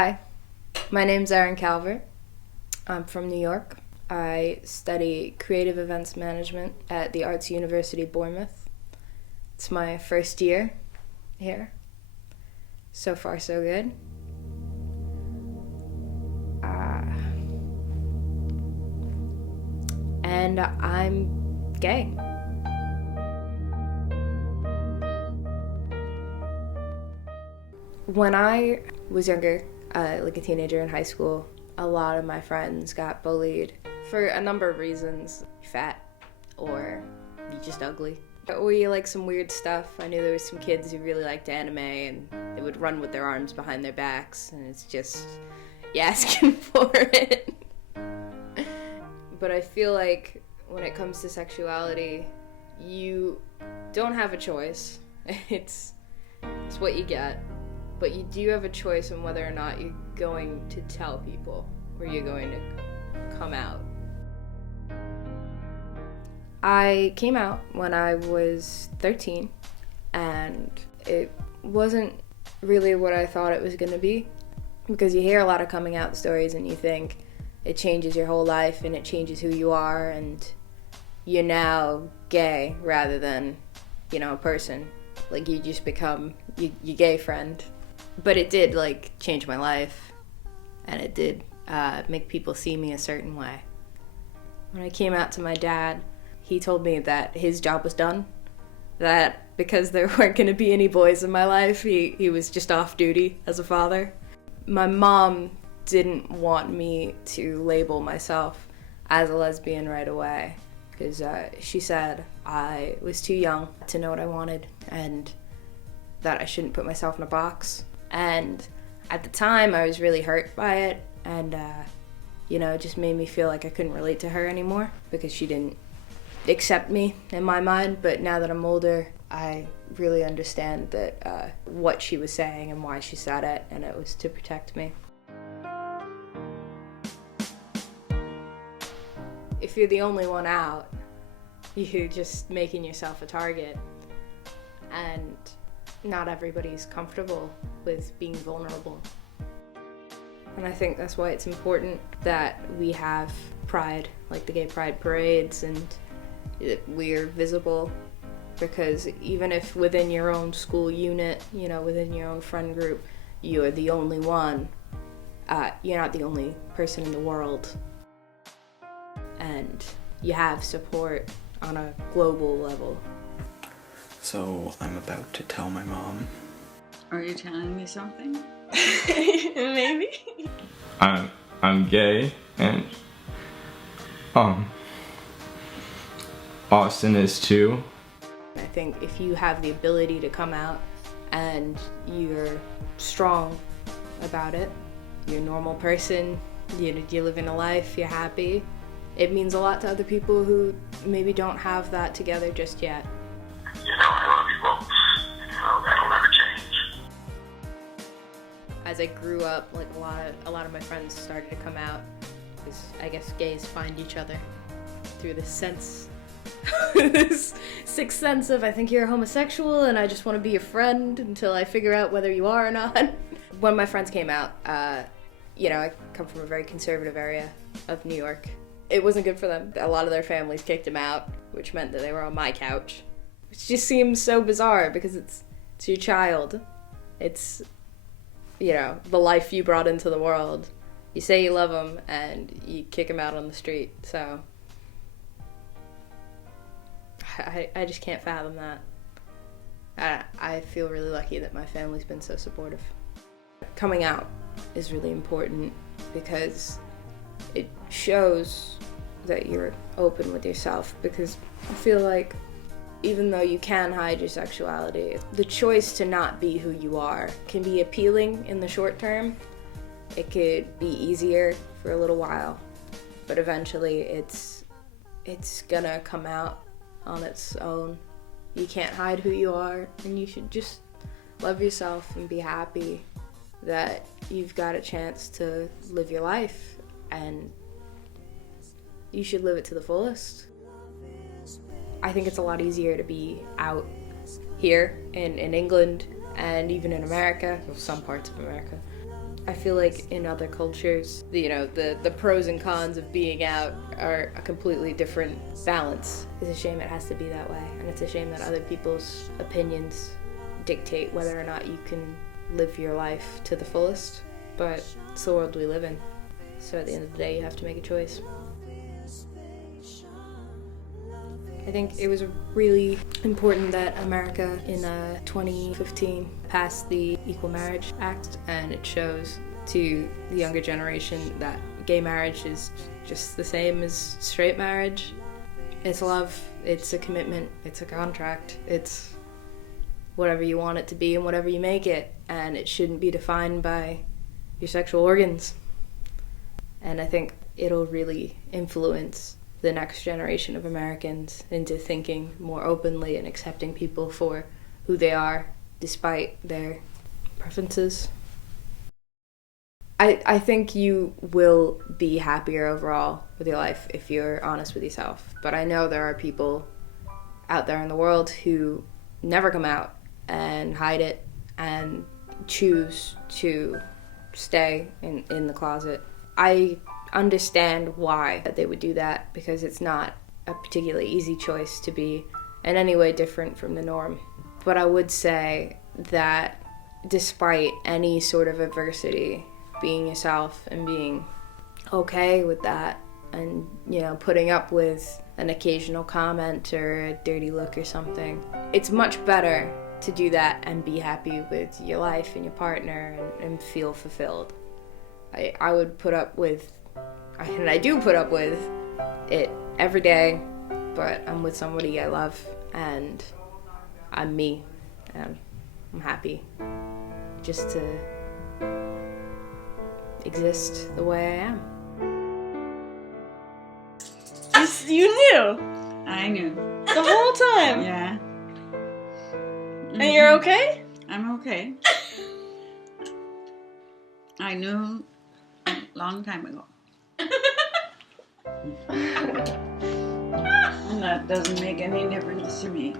Hi, my name's Erin Calvert. I'm from New York. I study creative events management at the Arts University Bournemouth. It's my first year here. So far, so good. And I'm gay. When I was younger, like a teenager in high school, a lot of my friends got bullied for a number of reasons. Fat, or you're just ugly, or you like some weird stuff. I knew there was some kids who really liked anime and they would run with their arms behind their backs, and it's just, you're asking for it. But I feel like when it comes to sexuality, you don't have a choice. It's what you get. But you do have a choice on whether or not you're going to tell people or you're going to come out. I came out when I was 13, and it wasn't really what I thought it was going to be, because you hear a lot of coming out stories and you think it changes your whole life and it changes who you are and you're now gay rather than, a person. Like, you just become your gay friend. But it did, change my life, and it did make people see me a certain way. When I came out to my dad, he told me that his job was done, that because there weren't going to be any boys in my life, he was just off duty as a father. My mom didn't want me to label myself as a lesbian right away, because she said I was too young to know what I wanted, and that I shouldn't put myself in a box. And at the time, I was really hurt by it, and, it just made me feel like I couldn't relate to her anymore because she didn't accept me in my mind. But now that I'm older, I really understand that what she was saying and why she said it, and it was to protect me. If you're the only one out, you're just making yourself a target, and not everybody's comfortable with being vulnerable. And I think that's why it's important that we have pride, like the gay pride parades, and we're visible, because even if within your own school unit, within your own friend group, you're the only one, you're not the only person in the world. And you have support on a global level. So I'm about to tell my mom. Are you telling me something? Maybe. I'm gay, and Austin is too. I think if you have the ability to come out and you're strong about it, you're a normal person, you're living a life, you're happy, it means a lot to other people who maybe don't have that together just yet. I love you both. That'll never change. As I grew up, a lot of my friends started to come out, because I guess gays find each other through this sense, this sixth sense of, I think you're a homosexual and I just want to be your friend until I figure out whether you are or not. When my friends came out, I come from a very conservative area of New York. It wasn't good for them. A lot of their families kicked them out, which meant that they were on my couch. Which just seems so bizarre, because it's your child. It's, the life you brought into the world. You say you love them, and you kick them out on the street. So I just can't fathom that. I feel really lucky that my family's been so supportive. Coming out is really important because it shows that you're open with yourself, because I feel like even though you can hide your sexuality, the choice to not be who you are can be appealing in the short term. It could be easier for a little while, but eventually it's gonna come out on its own. You can't hide who you are, and you should just love yourself and be happy that you've got a chance to live your life, and you should live it to the fullest. I think it's a lot easier to be out here in England and even in America, well, some parts of America, I feel like in other cultures, the pros and cons of being out are a completely different balance. It's a shame it has to be that way, and it's a shame that other people's opinions dictate whether or not you can live your life to the fullest, but it's the world we live in. So at the end of the day, you have to make a choice. I think it was really important that America in 2015 passed the Equal Marriage Act, and it shows to the younger generation that gay marriage is just the same as straight marriage. It's love, it's a commitment, it's a contract, it's whatever you want it to be and whatever you make it, and it shouldn't be defined by your sexual organs. And I think it'll really influence the next generation of Americans into thinking more openly and accepting people for who they are despite their preferences. I think you will be happier overall with your life if you're honest with yourself. But I know there are people out there in the world who never come out and hide it and choose to stay in the closet. I understand why they would do that, because it's not a particularly easy choice to be in any way different from the norm. But I would say that despite any sort of adversity, being yourself and being okay with that, and putting up with an occasional comment or a dirty look or something, it's much better to do that and be happy with your life and your partner and feel fulfilled. I would put up with, and I do put up with it every day, but I'm with somebody I love and I'm me and I'm happy just to exist the way I am. You knew I knew. the whole time. Yeah. And you're okay? I'm okay. I knew a long time ago. And that doesn't make any difference to me.